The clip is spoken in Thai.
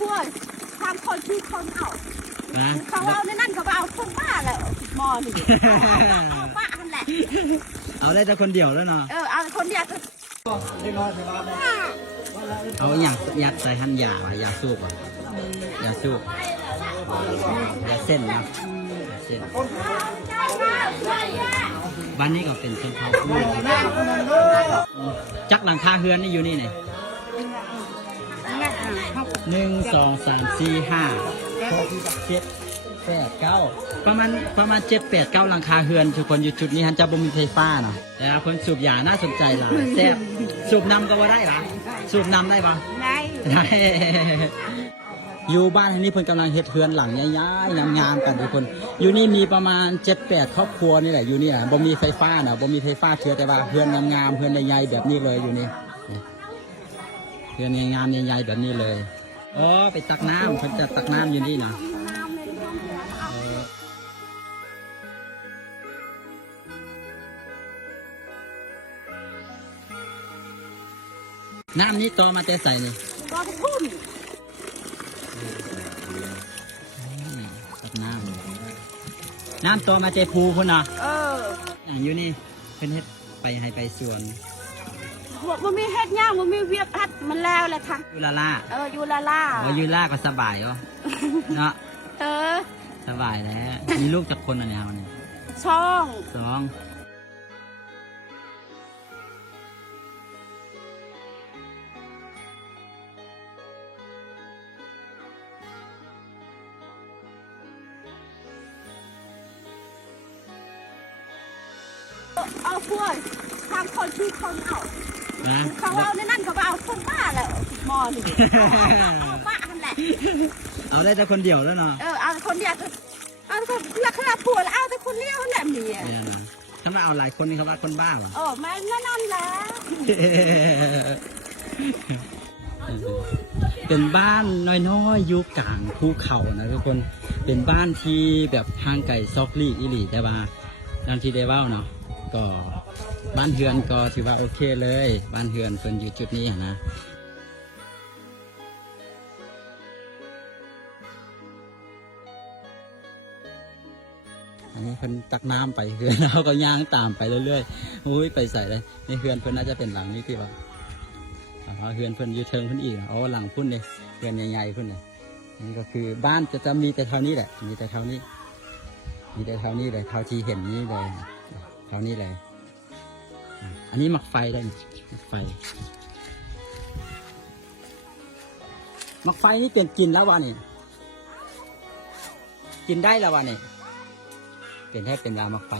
พวกทางคนที่คนเขาเอาในนั่นเขาเอาคนบ้าแหละมอนี่เอาบ้าอันแหละเอาได้แต่คนเดียวแล้วเนาะเอาคนเดียวเอาอยากใส่หั่นยาสูบยาสูบยาเส้นนะเส้นบ้านนี้ก็เป็นชนเผ่าพูดจักหลังคาเฮือนนี่อยู่นี่เนี่ย1 2 3 4 5 6 7 8 9ประมาณ7 8 9หลังคาเฮือนทุกคนอยู่จุดนี้ฮันจะบ่มีไฟฟ้าเนาะแต่คนสูบยาน่าสนใจหลายแซ่บสูบนำก็ว่าได้หรอสูบนำได้ปะได้อยู่บ้านนี้เพิ่นกำลังเฮ็ดเฮือนหลังย้ายๆงามๆกันทุกคนอยู่นี่มีประมาณ 7-8 ครอบครัวนี่แหละอยู่นี่บ่มีไฟฟ้าเนาะบ่มีไฟฟ้าเชื่อแต่ว่าเฮือนงามๆเฮือนใหญ่ๆแบบนี้เลยอยู่นี่เฮือนงามๆใหญ่ๆแบบนี้เลยไปตักน้ำเพิ่นจะตักน้ำอยู่นี่เนาะน้ำนี้ต่อมาแต่ใส่นี่ก็พุ่นตักน้ำต่อมาแต่ภูพุ่นเนาะอยู่นี่เพิ่นเฮ็ดไปให้ไปสวนมันมีเฮ็ดย่างมันมีเวียกฮัดมันแล้วแหละค่ะยูลาล่ายูลาล่ายูลาก็สบายเหรอเนาะสบายแล้วมีลูกจากคนอะไรเอาเนี่ยสองเอาพวกทางคนที่คนเขาเอาในนั่นเขาเอาคนบ้าแหละมอนี่เอาบ้าอันแหละเอาได้แต่คนเดียวแล้วเนาะเอาคนเดียวเอาคนราคาผัวแล้วเอาแต่คนเลี้ยวแหละเมียถ้ามาเอาหลายคนนี่เขาว่าคนบ้าเหรอไม่นั่นแหละเป็นบ้านน้อยๆอยู่กลางภูเขานะทุกคนเป็นบ้านที่แบบทางไก่ซอกลี่อิหลีแต่ว่าดังที่ได้ว่าเนาะก็บ้านเฮือนก็ถือว่าโอเคเลยบ้านเฮือนเพิ่นอยู่จุดนี้นะอันนี้เพิ่นตักน้ำไปเฮือนเราก็ย่างตามไปเรื่อยๆโอ้ยไปใส่เลยในเฮือนเพิ่นน่าจะเป็นหลังนี้ที่ว่าเฮือนเพิ่นอยู่เทิงเพิ่นอีกหลังพุ่นเลยเฮือนใหญ่ๆพุ่นเลยนี่ก็คือบ้านจะมีแต่เท่านี้แหละมีแต่เท่านี้เลยเท่าที่เห็นนี้เลยเท่านี้เลยอันนี้หมักไฟได้หมักไฟนี่เป็นกินแล้ววะนี่กินได้แล้ววะนี่เป็นลาหมักไฟ